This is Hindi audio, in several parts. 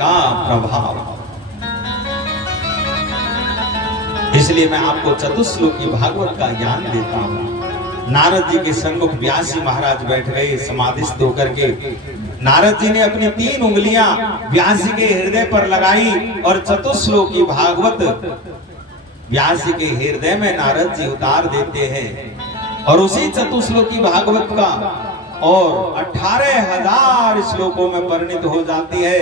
का प्रभाव। इसलिए मैं आपको चतुश्लोकी भागवत का ज्ञान देता हूं। नारद जी के सन्मुख व्यास जी महाराज बैठ गए समाधिस्थ होकर के। नारद जी ने अपनी 3 उंगलियां व्यास जी के हृदय पर लगाई और चतुश्लोकी भागवत व्यास जी के हृदय में नारद जी उतार देते हैं और उसी चतुश्लोकी भागवत का और 18,000 श्लोकों में परिणित हो जाती है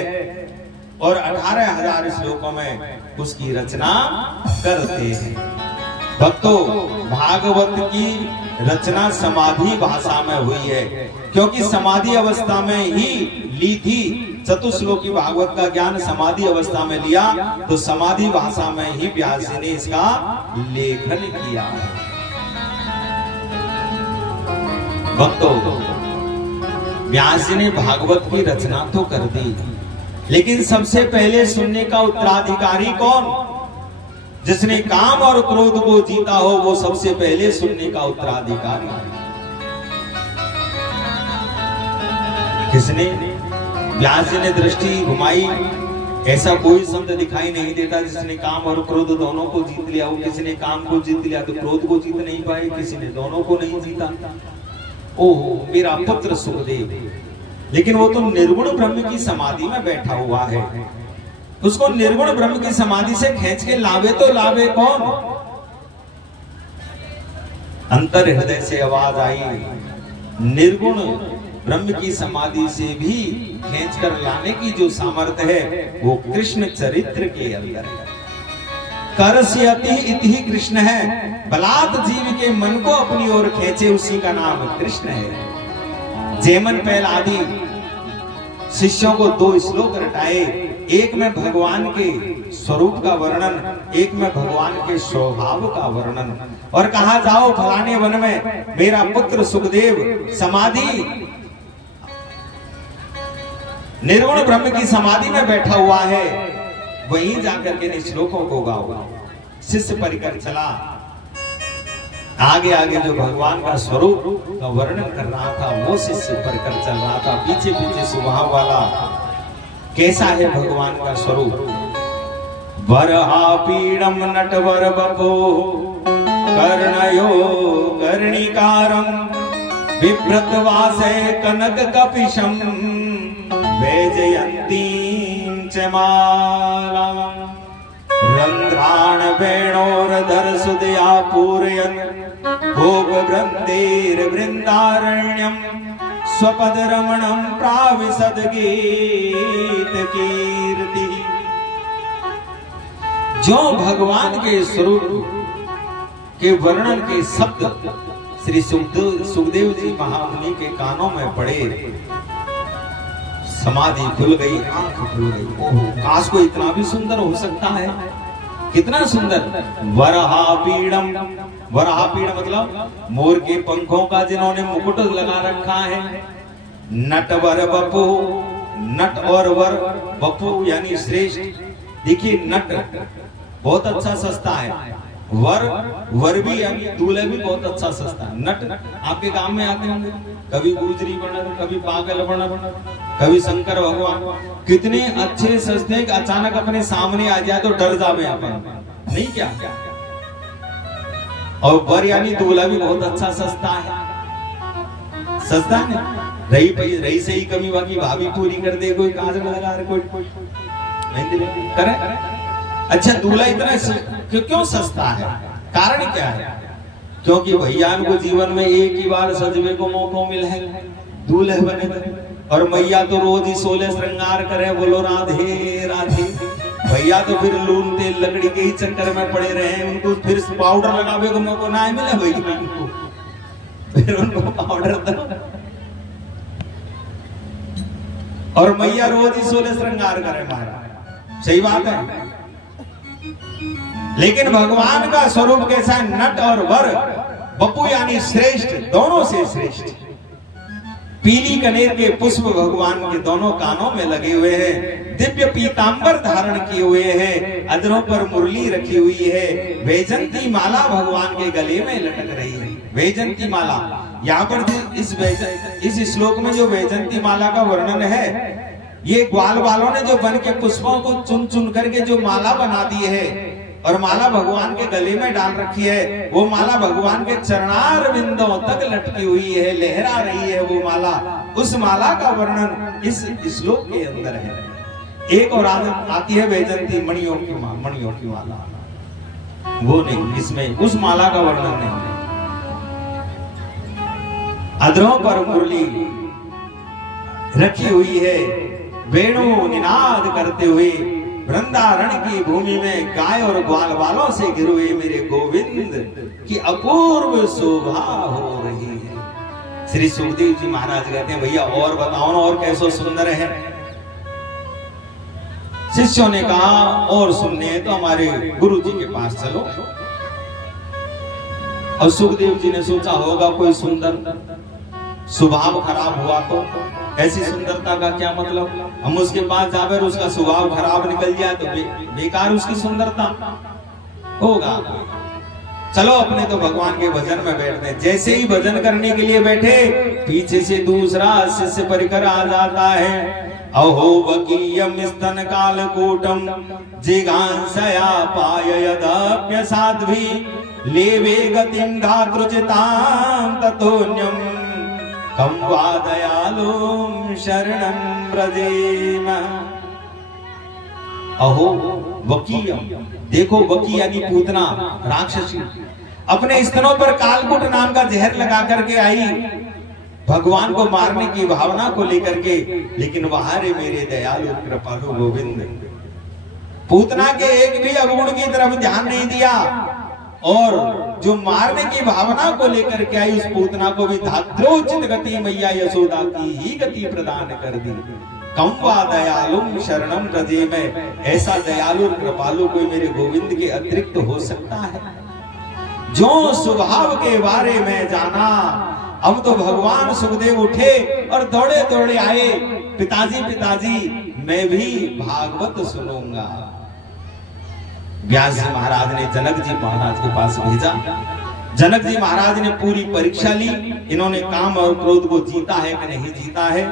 और 18,000 श्लोकों में उसकी रचना करते हैं। भक्तों, भागवत की रचना समाधि भाषा में हुई है, क्योंकि समाधि अवस्था में ही ली थी। चतुश्लोकी भागवत का ज्ञान समाधि अवस्था में लिया तो समाधि भाषा में ही व्यास जी ने इसका लेखन किया है। भक्तों, व्यास जी ने भागवत की रचना तो कर दी, लेकिन सबसे पहले सुनने का उत्तराधिकारी कौन? जिसने काम और क्रोध को जीता हो वो सबसे पहले सुनने का उत्तराधिकारी है। किसने? व्यास जी ने दृष्टि घुमाई, ऐसा कोई संत दिखाई नहीं देता जिसने काम और क्रोध दोनों को जीत लिया हो। किसी ने काम को जीत लिया तो क्रोध को जीत नहीं पाए, किसी ने दोनों को नहीं जीता। ओहो, मेरा पुत्र सुखदेव, लेकिन वो तो निर्गुण ब्रह्म की समाधि में बैठा हुआ है। उसको निर्गुण ब्रह्म की समाधि से खींच के लावे तो लावे कौन? अंतर हृदय से आवाज आई, निर्गुण ब्रह्म की समाधि से भी खींच कर लाने की जो सामर्थ्य है वो कृष्ण चरित्र के अंदर है। करस्यति इति कृष्ण है, बलात् जीव के मन को अपनी ओर खींचे उसी का नाम कृष्ण है। जेमन पहल आदि शिष्यों को 2 श्लोक रटाए, एक में भगवान के स्वरूप का वर्णन, एक में भगवान के स्वभाव का वर्णन, और कहा जाओ फलाने वन में मेरा पुत्र सुखदेव समाधि निर्गुण ब्रह्म की समाधि में बैठा हुआ है, वहीं जाकर के इन श्लोकों को गाओ। शिष्य परिकर चला, आगे आगे जो भगवान का स्वरूप का वर्णन कर रहा था वो शिष्य परिकर चल रहा था। पीछे पीछे स्वभाव वाला कैसा है भगवान का स्वरूप? वरहा पीडम नटवर बपो कर्णयो कर्णिकारम बिभ्रतवासे कनक कपिशम वैजयंतीं च मालां रंध्राण वेणोरधर सुदया पूरयन् भोग वृंदेर वृंदारण्यम स्वपद रमणम प्राविशद गीत कीर्ति। जो भगवान के स्वरूप के वर्णन के शब्द श्री सुखदेव जी महामुनि के कानों में पड़े, समाधि खुल गई, आंख खुल गई। ओहो, काश को इतना भी सुंदर हो सकता है, कितना सुंदर। वराहपीडम, वराहपीड मतलब मोर के पंखों का जिन्होंने मुकुट लगा रखा है। नटवर बपु, नट और वर, बपु यानी श्रेष्ठ। देखिए नट बहुत अच्छा सस्ता है, वर भी यानी दूल्हे भी बहुत अच्छा सस्ता है। नट आपके काम में आते होंगे, कभी गुजरी बनर, कभी पागल बनर, कभी शंकर भगवान, कितने अच्छे सस्ते अचानक अपने सामने आ जाए तो डर जावे अपन, नहीं क्या? और वर यानी दूल्हा भी बहुत अच्छा सस्ता है, सस्ता है। रही से ही कमी बाकी भाभी पूरी कर दे, कोई काजल लगा रहे, कोई नहीं करे। अच्छा, दूल्हा इतना क्यों सस्ता है? कारण क्या है? क्योंकि भैयान को जीवन में एक ही बार सजवे को मौका मिला है, दूल्हे बने। और मैया तो रोज ही 16 श्रृंगार करे, बोलो राधे राधे। भैया तो फिर लून तेल लकड़ी के ही चक्कर में पड़े रहे, उनको फिर पाउडर लगावे को मौका ना मिले भैया को, फिर उनको पाउडर दो। और मैया रोज ही 16 श्रृंगार करे महाराज, सही बात है। लेकिन भगवान का स्वरूप कैसा है? नट और वर, बपु यानी श्रेष्ठ, दोनों से श्रेष्ठ। पीली कनेर के पुष्प भगवान के दोनों कानों में लगे हुए हैं, दिव्य पीतांबर धारण किए हुए हैं, अधरों पर मुरली रखी हुई है, वैजंती माला भगवान के गले में लटक रही है। वैजंती माला, यहाँ पर इस श्लोक में जो वैजंती माला का वर्णन है, ये ग्वाल वालों ने जो वन के पुष्पों को चुन चुन करके जो माला बना दी है और माला भगवान के गले में डाल रखी है, वो माला भगवान के चरणार बिंदों तक लटकी हुई है, लहरा रही है वो माला। उस माला का वर्णन इस श्लोक के अंदर है। एक और आती है वैजंती मणियों की माला, वो नहीं, इसमें उस माला का वर्णन नहीं है। अधरों पर मुरली रखी हुई है, वेणु निनाद करते हुए वृंदारण की भूमि में गाय और ग्वाल वालों से घिरे हुए मेरे गोविंद की अपूर्व शोभा हो रही है। श्री सुखदेव जी महाराज कहते हैं, भैया और बताओ ना, और कैसो सुंदर है। शिष्यों ने कहा और सुनने हैं तो हमारे गुरु जी के पास चलो। और सुखदेव जी ने सोचा होगा कोई सुंदर स्वभाव खराब हुआ तो, ऐसी सुंदरता का क्या मतलब, हम उसके पास जाकर उसका स्वभाव खराब निकल जाए तो बेकार उसकी सुंदरता होगा। चलो अपने तो भगवान के भजन में बैठते हैं। जैसे ही भजन करने के लिए बैठे, पीछे से दूसरा शिष्य परिकर आ जाता है। अहो वकीयम स्तन कालकूटम जिगांसया पाययदप्य साध्वी लेवे गतिं धातृचितां ततोन्यम कम वा दयालुं शरणं व्रजेम। अहो वकीयम, देखो वकी यानी पूतना राक्षसी अपने स्तनों पर कालकूट नाम का जहर लगा करके आई भगवान को मारने की भावना को लेकर के, लेकिन वहां रे मेरे दयालु कृपालु गोविंद पूतना के एक भी अवगुण की तरफ ध्यान नहीं दिया और जो मारने की भावना को लेकर के आई उस पूतना को भी धात्रोचित गति मैया यशोदा की ही गति प्रदान कर दी। कम वा दयालु शरणम व्रजे में, ऐसा दयालु कृपालु कोई मेरे गोविंद के अतिरिक्त हो सकता है। जो स्वभाव के बारे में जाना। अब तो भगवान सुखदेव उठे और दौड़े दौड़े आए, पिताजी पिताजी मैं भी भागवत सुनूंगा। व्यास जी महाराज ने जनक जी महाराज के पास भेजा। जनक जी महाराज ने पूरी परीक्षा ली, इन्होंने काम और क्रोध को जीता है कि नहीं जीता है,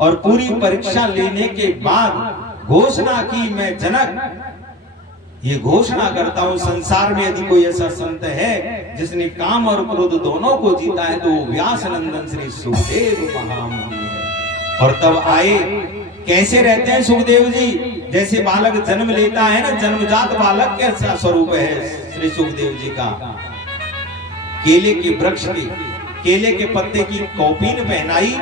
और पूरी परीक्षा लेने के बाद घोषणा की, मैं जनक ये घोषणा करता हूं, संसार में यदि कोई ऐसा संत है जिसने काम और क्रोध दोनों को जीता है तो व्यास नंदन श्री सुखदेव महामुनि है। और तब आए, कैसे रहते हैं सुखदेव जी, जैसे बालक जन्म लेता है ना, जन्मजात बालक कैसा स्वरूप है श्री सुखदेव जी का। केले के वृक्ष के केले के पत्ते की कौपीन पहनाई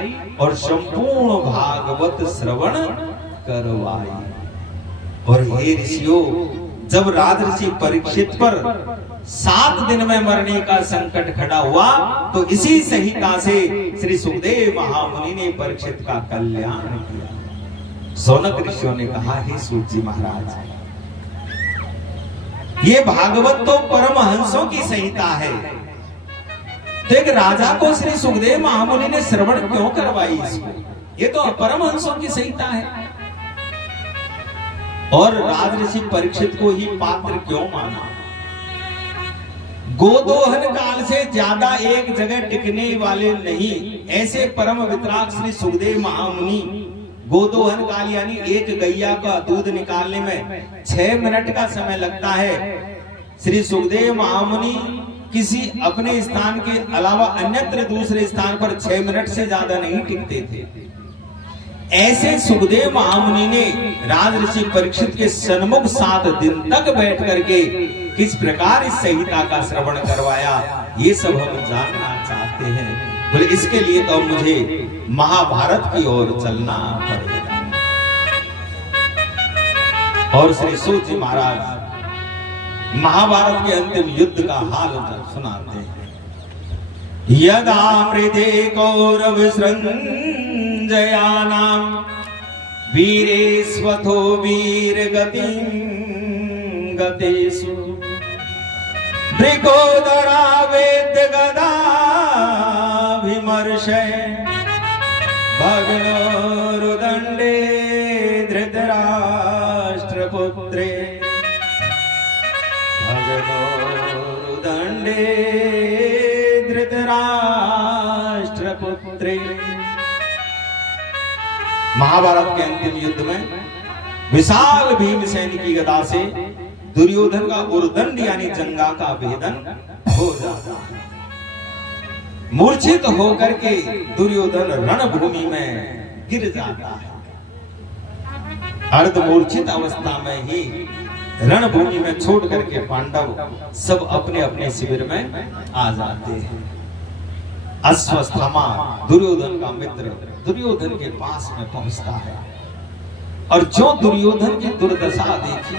और संपूर्ण भागवत श्रवण करवाई। और हे ऋषियों, जब राजऋषि परीक्षित पर 7 दिन में मरने का संकट खड़ा हुआ तो इसी संहिता से श्री सुखदेव महामुनि ने परीक्षित का कल्याण किया। सौनक ऋषियों ने कहा, हे सूत जी महाराज, ये भागवत तो परमहंसों की संहिता है, तो एक राजा को श्री सुखदेव महामुनि ने श्रवण क्यों करवाई इसको? ये तो परमहंसों की संहिता है। और राजऋषि परीक्षित को ही पात्र क्यों माना? गोदोहन काल से ज्यादा एक जगह टिकने वाले नहीं, ऐसे परम वितराग श्री सुखदेव महामुनि। गोदोहन काल यानी एक गैया का दूध निकालने में 6 मिनट का समय लगता है। श्री सुखदेव महामुनि किसी अपने स्थान के अलावा अन्यत्र दूसरे स्थान पर 6 मिनट से ज्यादा नहीं टिकते थे। ऐसे सुखदेव महामुनि ने राजऋषि परीक्षित के सन्मुख 7 दिन तक बैठ करके किस प्रकार इस संहिता का श्रवण करवाया, ये सब हम जानना चाहते हैं। बोले इसके लिए तो मुझे महाभारत की ओर चलना पड़ेगा। और श्री सूत जी महाराज महाभारत के अंतिम युद्ध का हाल सुनाते हैं। यदा मृदे कौरव जयानाम वीरेश्वथो वीरगतिं गतेषु भृगोदरा वेद्य गदा विमर्शे भग्नोरुदण्डे धृतराष्ट्रपुत्रे भग्नोरुदण्डे धृतराष्ट्रपुत्रे महाभारत के अंतिम युद्ध में विशाल भीमसेन की गदा से दुर्योधन का उर्दंड यानी जंगा का भेदन हो जाता है। मूर्छित होकर के दुर्योधन रणभूमि में गिर जाता है। अर्धमूर्छित अवस्था में ही रणभूमि में छोड़ करके पांडव सब अपने अपने शिविर में आ जाते हैं। अश्वत्थामा दुर्योधन का मित्र दुर्योधन के पास में पहुंचता है और जो दुर्योधन की दुर्दशा देखी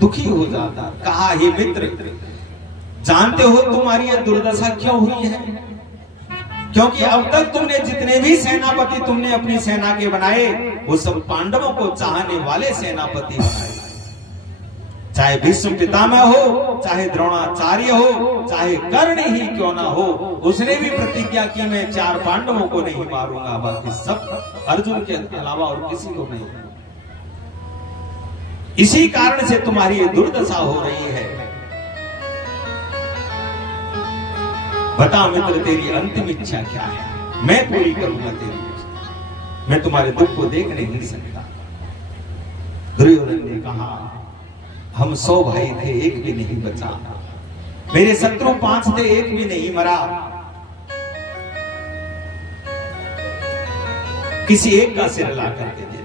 दुखी हो जाता। कहा, हे मित्र, जानते हो तुम्हारी यह दुर्दशा क्यों हुई है? क्योंकि अब तक तुमने जितने भी सेनापति तुमने अपनी सेना के बनाए वो सब पांडवों को चाहने वाले सेनापति बनाए। चाहे भीष्म पितामह हो, चाहे द्रोणाचार्य हो, चाहे कर्ण ही क्यों ना हो, उसने भी प्रतिज्ञा की मैं 4 पांडवों को नहीं मारूंगा, बाकी सब अर्जुन के अलावा और किसी को नहीं। इसी कारण से तुम्हारी ये दुर्दशा हो रही है। बता मित्र, तेरी अंतिम इच्छा क्या है? मैं पूरी करूंगा तेरी इच्छा। मैं तुम्हारे दुख को देख नहीं सकता। दुर्योधन ने कहा, हम 100 भाई थे, एक भी नहीं बचा। मेरे शत्रु 5 थे, एक भी नहीं मरा। किसी एक का सिर ला करके दे दो।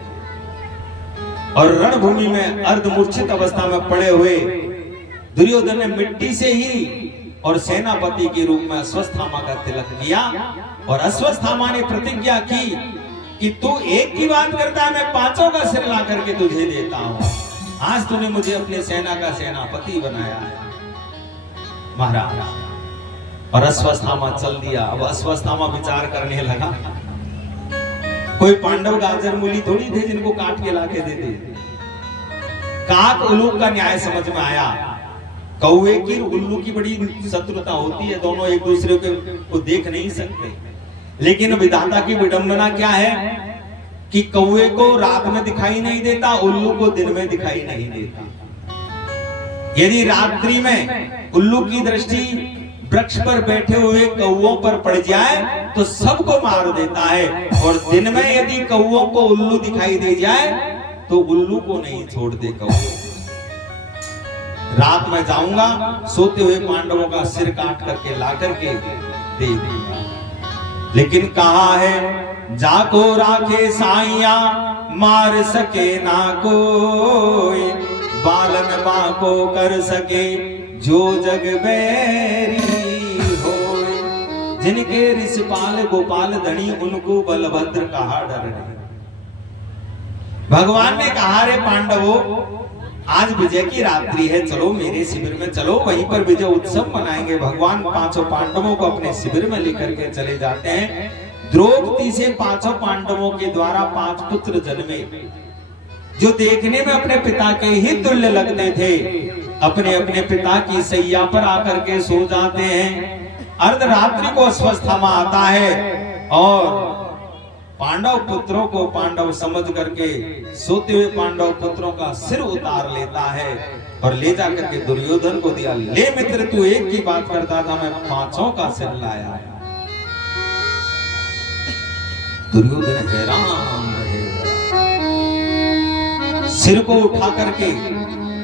और रणभूमि में अर्धमूर्छित अवस्था में पड़े हुए दुर्योधन ने मिट्टी से ही और सेनापति के रूप में अश्वत्थामा का तिलक किया और अश्वत्थामा ने प्रतिज्ञा की कि तू एक की बात करता है, मैं 5 का सिर ला करके तुझे देता हूं। आज तूने मुझे अपने सेना का सेनापति बनाया है महाराज। और अश्वत्थामा चल दिया। अब अश्वत्थामा विचार करने लगा, कोई पांडव गाजर मूली थोड़ी थे जिनको काट के लाके देते। काक उल्लू का न्याय समझ में आया। कौवे की उल्लू की बड़ी शत्रुता होती है, दोनों एक दूसरे को देख नहीं सकते। लेकिन विधाता की विडंबना क्या है कि कौवे को रात में दिखाई नहीं देता, उल्लू को दिन में दिखाई नहीं देता। यदि रात्रि में उल्लू की दृष्टि वृक्ष पर बैठे हुए कौवों पर पड़ जाए तो सबको मार देता है, और दिन में यदि कौवों को उल्लू दिखाई दे जाए तो उल्लू को नहीं छोड़ दे कौवे। रात में जाऊंगा, सोते हुए पांडवों का सिर काट करके ला करके दे दूंगा। लेकिन कहा है, जाको राखे साइया मार सके ना कोई, बालन बाको कर सके जो जग बैरी होए। जिनके ऋषपाल गोपाल धनी उनको बलभद्र कहा डर नहीं। भगवान ने कहा, रे पांडवों, आज विजय की रात्रि है, चलो मेरे शिविर में चलो, वहीं पर विजय उत्सव मनाएंगे। भगवान 5 पांडवों को अपने शिविर में लेकर के चले जाते हैं। द्रौपदी से 5 पांडवों के द्वारा 5 पुत्र जन्मे, जो देखने में अपने पिता के ही तुल्य लगते थे। अपने अपने पिता की सैया पर आकर के सो जाते हैं। अर्धरात्रि को अश्वत्थामा आता है और पांडव पुत्रों को पांडव समझ करके सोते हुए पांडव पुत्रों का सिर उतार लेता है और ले जा करके दुर्योधन को दिया। ले मित्र, तू एक की बात करता था, मैं 5 का सिर लाया। दुर्योधन हैरान रहे। सिर को उठा करके,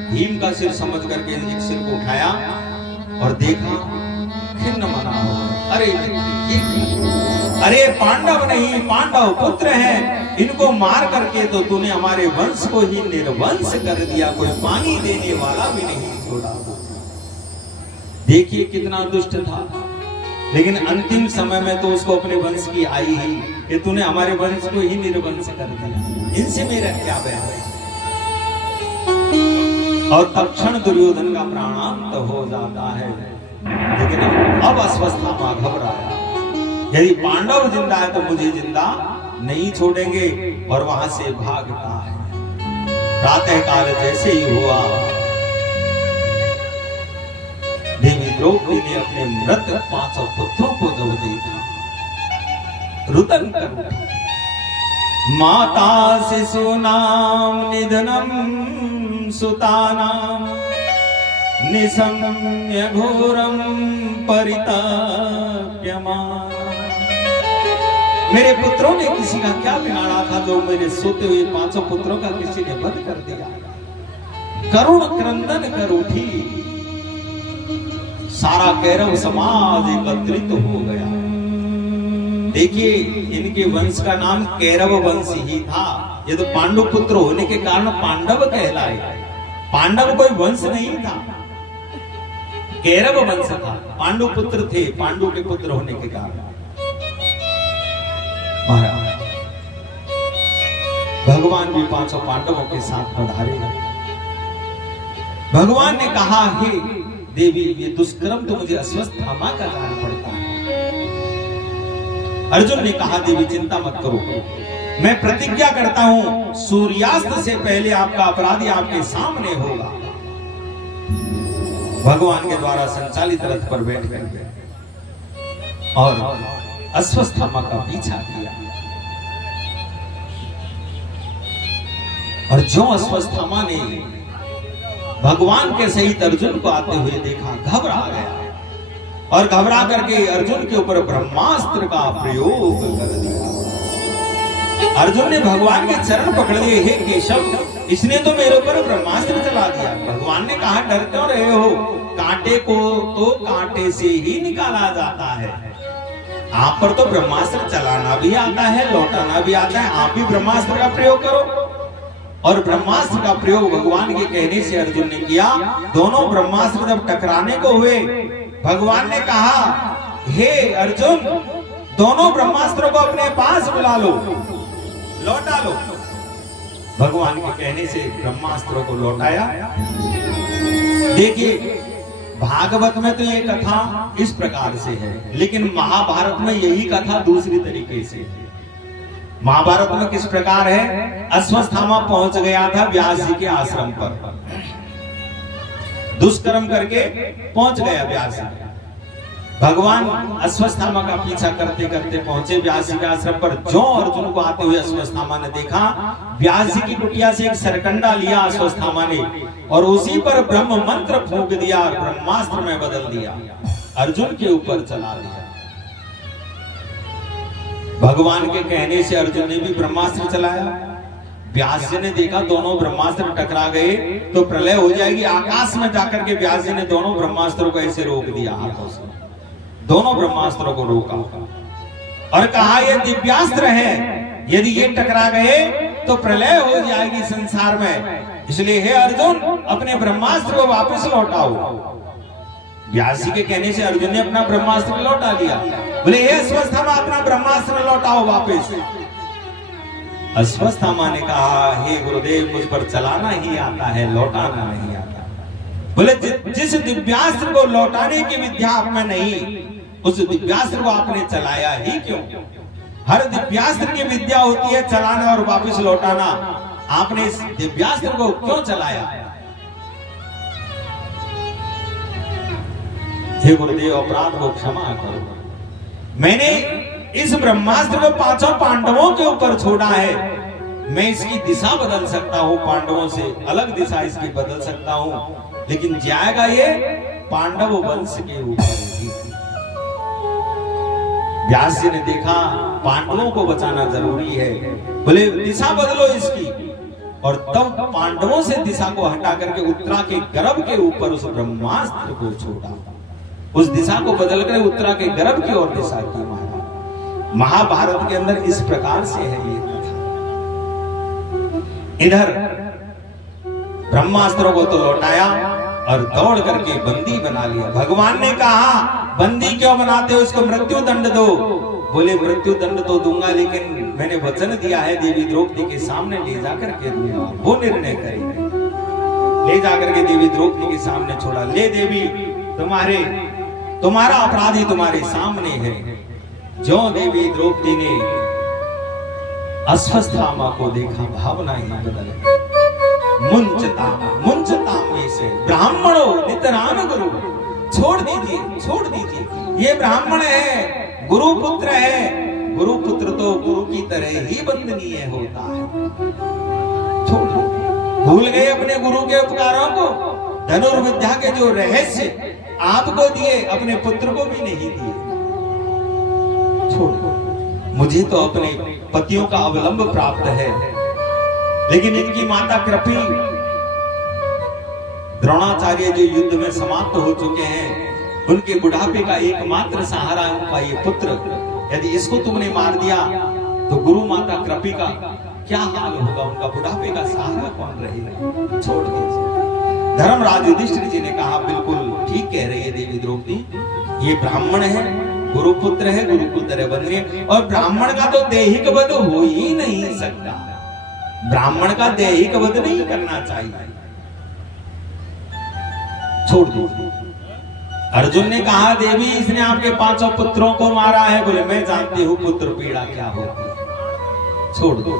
भीम का सिर समझ करके एक सिर को उठाया और देखा, खिन्न मना। अरे पांडव नहीं, पांडव पुत्र हैं, इनको मार करके तो तूने हमारे वंश को ही निर्वंश कर दिया, कोई पानी देने वाला भी नहीं छोड़ा। देखिए कितना दुष्ट था, लेकिन अंतिम समय में तो उसको अपने वंश की आई ही कि तूने हमारे वंश को ही निर्वंश कर दिया, इनसे मेरा क्या बैर है। और तत्क्षण दुर्योधन का प्राणांत हो जाता है। लेकिन अब अश्वत्थामा घबराया, यदि पांडव जिंदा है तो मुझे जिंदा नहीं छोड़ेंगे, और वहां से भागता है। प्रातः काल जैसे ही हुआ, देवी द्रौपदी ने अपने मृत 5 पुत्रों को जब देखा, रुदन कर उठी। माता शिशूनां निधनम सुतानां निशम्य घोरं परिताप्यमाना मेरे पुत्रों ने किसी का क्या बिगाड़ा था जो मेरे सोते हुए 500 पुत्रों का किसी ने वध कर दिया। करुण क्रंदन कर उठी, सारा कैरव समाज एकत्रित हो गया। देखिए, इनके वंश का नाम कैरव वंश ही था। ये तो पांडु पुत्र होने के कारण पांडव कहलाए। पांडव कोई वंश नहीं था, कैरव वंश था। पांडु पुत्र थे, पांडु के पुत्र होने के कारण। महाराज भगवान भी 500 पांडवों के साथ पधारे। भगवान ने कहा, हे देवी, ये दुष्कर्म तो मुझे अस्वस्थामा का कारण पड़ता है। अर्जुन ने कहा, देवी चिंता मत करो, मैं प्रतिज्ञा करता हूं सूर्यास्त से पहले आपका अपराधी आपके सामने होगा। भगवान के द्वारा संचालित रथ पर बैठ गए और अस्वस्थामा का पीछा किया। और जो अस्वस्थामा ने भगवान के सहित अर्जुन को आते हुए देखा, घबरा गया और घबरा करके अर्जुन के ऊपर ब्रह्मास्त्र का प्रयोग कर दिया। अर्जुन ने भगवान के चरण पकड़ लिए, हे केशव, इसने तो मेरे ऊपर ब्रह्मास्त्र चला दिया। भगवान ने कहा, डर क्यों रहे हो? कांटे को तो कांटे से ही निकाला जाता है। आप पर तो ब्रह्मास्त्र चलाना भी आता है, लौटाना भी आता है। आप भी ब्रह्मास्त्र का प्रयोग करो। और ब्रह्मास्त्र का प्रयोग भगवान के कहने से अर्जुन ने किया। दोनों ब्रह्मास्त्र जब टकराने को हुए, भगवान ने कहा, हे अर्जुन, दोनों ब्रह्मास्त्रों को अपने पास बुला लो, लौटा लो। भगवान के कहने से ब्रह्मास्त्रों को लौटाया। देखिए, भागवत में तो ये कथा इस प्रकार से है, लेकिन महाभारत में यही कथा दूसरी तरीके से है। महाभारत में किस प्रकार है? अश्वत्थामा पहुंच गया था व्यास जी के आश्रम पर, दुष्कर्म करके पहुंच गया व्यास जी। भगवान अश्वत्थामा का पीछा करते करते पहुंचे व्यास जी के आश्रम पर। जो अर्जुन को आते हुए अश्वत्थामा ने देखा, व्यास जी की कुटिया से एक सरकंडा लिया अश्वत्थामा ने और उसी पर ब्रह्म मंत्र फूंक दिया और ब्रह्मास्त्र में बदल दिया, अर्जुन के ऊपर चला दिया। भगवान के कहने से अर्जुन ने भी ब्रह्मास्त्र चलाया। व्यास जी ने देखा दोनों ब्रह्मास्त्र टकरा गए तो प्रलय हो जाएगी। आकाश में जाकर के व्यास जी ने दोनों ब्रह्मास्त्रों को ऐसे रोक दिया हाथों से, दोनों ब्रह्मास्त्रों को रोका और कहा, ये दिव्यास्त्र है, यदि ये टकरा गए तो प्रलय हो जाएगी संसार में, इसलिए हे अर्जुन, अपने ब्रह्मास्त्र को वापस लौटाओ। व्यास जी के कहने से अर्जुन ने अपना ब्रह्मास्त्र लौटा लिया। बोले, हे अश्वत्थामा, अपना ब्रह्मास्त्र लौटाओ वापस। अश्वत्थामा ने कहा, हे गुरुदेव, मुझ पर चलाना ही आता है, लौटाना नहीं आता। बोले, जिस दिव्यास्त्र को लौटाने की विद्या आप में नहीं, उस दिव्यास्त्र को आपने चलाया ही क्यों? हर दिव्यास्त्र की विद्या होती है चलाना और वापस लौटाना। आपने इस दिव्यास्त्र को क्यों चलाया? हे गुरुदेव, अपराध को क्षमा करो। मैंने इस ब्रह्मास्त्र को 500 पांडवों के ऊपर छोड़ा है। मैं इसकी दिशा बदल सकता हूँ, पांडवों से अलग दिशा इसकी बदल सकता हूँ, लेकिन जाएगा ये पांडव वंश के ऊपर ही। व्यास जी ने देखा पांडवों को बचाना जरूरी है, बोले दिशा बदलो इसकी। और तब पांडवों से दिशा को हटा करके उत्तरा के गर्भ के ऊपर उस ब्रह्मास्त्र को छोड़ा। उस दिशा को बदलकर उत्तरा के गर्भ की ओर दिशा की। महाभारत के अंदर इस प्रकार से है ये कथा। इधर ब्रह्मास्त्रों को तो लौटाया और दौड़ करके बंदी बना लिया। भगवान ने कहा, बंदी क्यों बनाते हो, इसको मृत्यु दंड दो। बोले, मृत्यु दंड तो दूंगा, लेकिन मैंने वचन दिया है देवी द्रौपदी के सामने ले जाकर के दूंगा, वो निर्णय करेंगे। ले जाकर के देवी द्रौपदी के सामने छोड़ा। ले देवी, तुम्हारा अपराधी तुम्हारे सामने है। जो देवी द्रौपदी ने अश्वत्थामा को देखा, भावना ही बदल गई। मुंचताम में से ब्राह्मणों नितराम गुरु, छोड़ दीजिए, ये ब्राह्मण है, गुरु पुत्र है। गुरु पुत्र तो गुरु की तरह ही वंदनीय होता है। छोड़ दो, भूल गए अपने गुरु के उपकारों को। धनुर्विद्या के जो रहस्य आपको दिए, अपने पुत्र को भी नहीं दिए। छोड़ दो। मुझे तो अपने पतियों का अवलंब प्राप्त है, लेकिन इनकी माता कृपी द्रोणाचार्य जो युद्ध में समाप्त हो चुके हैं, उनके बुढ़ापे का एकमात्र सहारा उनका ये पुत्र, यदि इसको तुमने मार दिया तो गुरु माता कृपी का क्या हाल होगा? उनका बुढ़ापे का सहारा कौन रहेगा? छोड़ दीजिए। धर्मराज युधिष्ठिर जी ने कहा, बिल्कुल ठीक कह रही है देवी द्रौपदी, ये ब्राह्मण है, गुरुपुत्र है, गुरुपुत्र है बन रही, और ब्राह्मण का तो दैहिक वध हो ही नहीं सकता। ब्राह्मण का दैहिक वध नहीं करना चाहिए, छोड़ दीजिए। अर्जुन ने कहा, देवी इसने आपके 5 पुत्रों को मारा है। बोले, मैं जानती हूं पुत्र पीड़ा क्या होती है, छोड़ दो।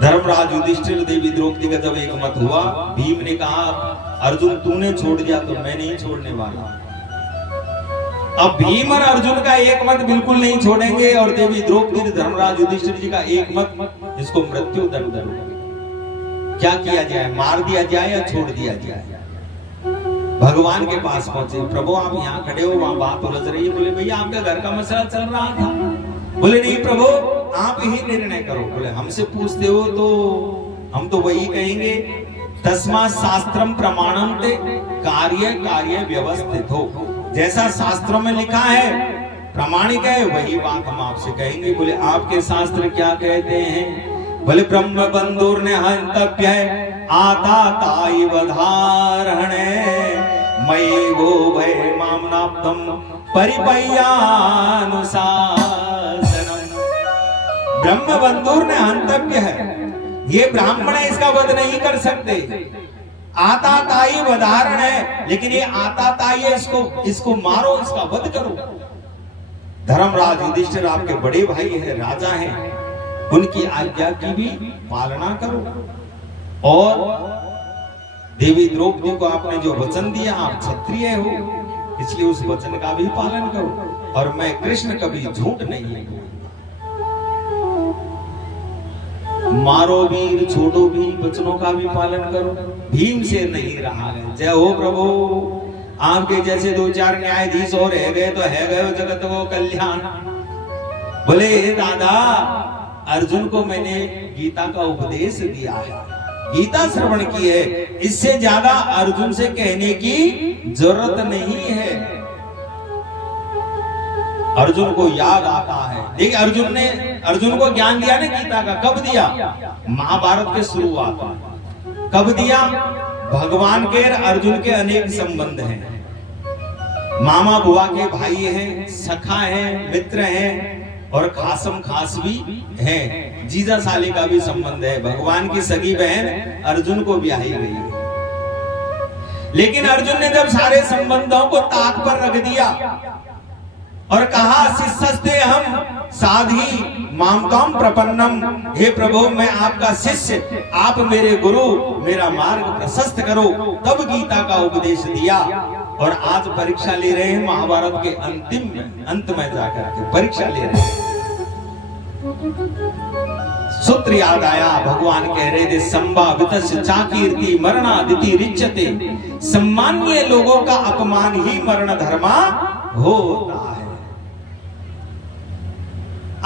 धर्मराज युधिष्ठिर देवी द्रौपदी का जब एक मत हुआ, भीम ने कहा, अर्जुन तूने छोड़ दिया तो मैं नहीं छोड़ने वाला। अब भीम और अर्जुन का एक मत बिल्कुल नहीं छोड़ेंगे, और देवी द्रौपदी धर्मराज युधिष्ठिर जी का एक मत, इसको मृत्यु दंड दंड। क्या किया जाए, मार दिया जाए या छोड़ दिया जाए? भगवान के पास पहुंचे, प्रभु आप यहाँ खड़े हो, वहां बात उलझ रही है। बोले, भैया आपका घर का मसला चल रहा था। बोले, नहीं प्रभु आप ही निर्णय करो। बोले, हमसे पूछते हो तो हम तो वही कहेंगे, तस्मात् शास्त्रम प्रमाणम ते कार्य कार्य व्यवस्थित हो। जैसा शास्त्रों में लिखा है, प्रामाणिक है, वही बात हम आपसे कहेंगे। बोले, आपके शास्त्र क्या कहते हैं? बोले, ब्रह्म बंधुर ने हंतव्य आता ताई वधारणे मयि वो भय मामनाप्तम परिपय्यानुशासनम। ब्रह्म बंधुर ने हंतव्य है, ये ब्राह्मण है, इसका वध नहीं कर सकते। आता ताई वधारण है, लेकिन ये आता ताई है, इसको मारो, इसका वध करो। धर्मराज युधिष्ठिर आपके बड़े भाई हैं, राजा हैं, उनकी आज्ञा की भी पालना करो। और देवी द्रौपदी को आपने जो वचन दिया, आप क्षत्रिय हो, इसलिए उस वचन का भी पालन करो। और मैं कृष्ण कभी झूठ नहीं बोलूंगा। मारो वीर छोड़ो भी, वचनों का भी पालन करो। भीम से नहीं रहा है। जय हो प्रभु, आपके जैसे 2-4 न्यायाधीश और रह गए तो है गए जगत वो कल्याण। बोले, दादा अर्जुन को मैंने गीता का उपदेश दिया है, गीता श्रवण की है, इससे ज्यादा अर्जुन से कहने की जरूरत नहीं है। अर्जुन को याद आता है। देखिए, अर्जुन को ज्ञान दिया ना गीता का, कब दिया? महाभारत के शुरुआत में। कब दिया? भगवान के अर्जुन के अनेक संबंध हैं, मामा बुआ के भाई हैं, सखा हैं, मित्र हैं, और खासम खास भी हैं, जीजा साली का भी संबंध है। भगवान की सगी बहन अर्जुन को ब्याही गई है। लेकिन अर्जुन ने जब सारे संबंधों को ताक पर रख दिया और कहा, शिष्यस्ते हम साधी मामकाम प्रपन्नम, हे प्रभु मैं आपका शिष्य, आप मेरे गुरु, मेरा मार्ग प्रशस्त करो, तब गीता का उपदेश दिया। और आज परीक्षा ले रहे हैं, महाभारत के अंत में जाकर के परीक्षा ले रहे हैं। सूत्र याद आया, भगवान कह रहे थे, संभावितस्य चाकीर्ति मरणादिति रिच्यते, सम्मान्य लोगों का अपमान ही मरण धर्मा होता है।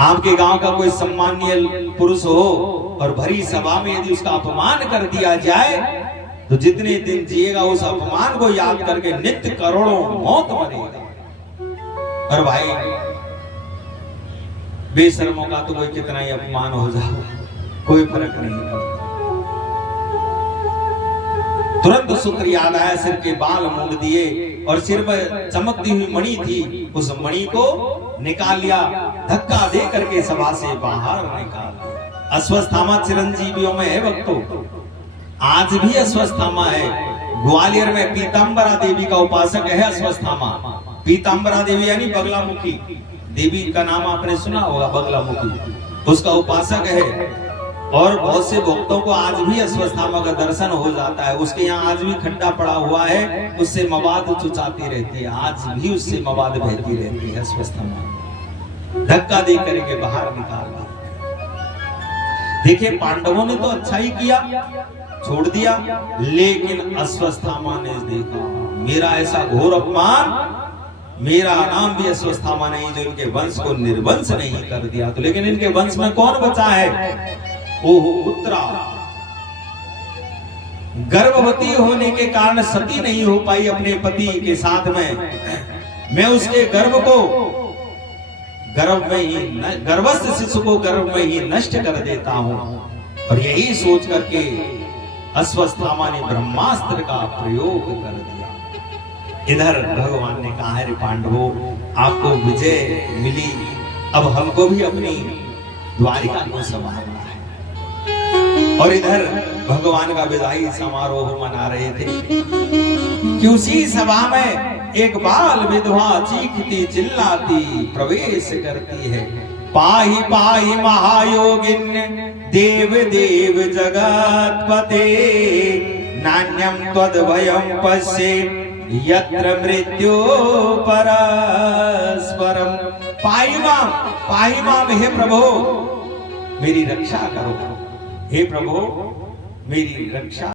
आपके गांव का कोई सम्मान्य पुरुष हो और भरी सभा में यदि उसका अपमान कर दिया जाए तो जितने दिन जिएगा उस अपमान को याद करके नित्य करोड़ों मौत मरेगा। और भाई बेशर्मों का तो कोई कितना ही अपमान हो जाओ, कोई फर्क नहीं पड़ता। तुरंत सूत्र याद आया, सिर के बाल मूंड दिए और सिर पर चमकती हुई मणि थी, उस मणि को निकाल लिया, धक्का दे करके सभा से बाहर निकाल दिया। अश्वत्थामा चिरंजीवियों में है भक्तों, आज भी अश्वत्थामा है। ग्वालियर में पीतांबरा देवी का उपासक है अश्वत्थामा। पीतांबरा देवी यानी बगलामुखी देवी का नाम आपने सुना होगा, बगलामुखी, उसका उपासक है। और बहुत से भक्तों को आज भी अश्वत्थामा का दर्शन हो जाता है। उसके यहाँ आज भी खड्डा पड़ा हुआ है, उससे मवाद चुचाती रहती है, आज भी उससे मवाद बहती रहती है। अश्वत्थामा धक्का दे करके बाहर निकाल दिया। देखिए, पांडवों ने तो अच्छा ही किया, छोड़ दिया, लेकिन अश्वत्थामा ने देखा मेरा ऐसा घोर अपमान मेरा नाम भी अश्वत्थामा नहीं जो इनके वंश को निर्वंश नहीं कर दिया। तो लेकिन इनके वंश में कौन बचा है? ओह उत्तरा गर्भवती होने के कारण सती नहीं हो पाई अपने पति के साथ में। मैं उसके गर्भ को गर्भस्थ शिशु को गर्भ में ही नष्ट कर देता हूं। और यही सोच करके अश्वत्थामा ने ब्रह्मास्त्र का प्रयोग कर दिया। इधर भगवान ने कहा है, पांडवों आपको विजय मिली, अब हमको भी अपनी द्वारिका को संभालना है। और इधर भगवान का विदाई समारोह मना रहे थे कि उसी सभा में एक बाल विधवा चीखती चिल्लाती प्रवेश करती है। पाहि पाहि महायोगिन देव देव जगतपते नान्यम त्वद्भयं पश्ये यत्र मृत्यु परस्परम। पाहि माम हे प्रभु मेरी रक्षा करो, हे प्रभु मेरी रक्षा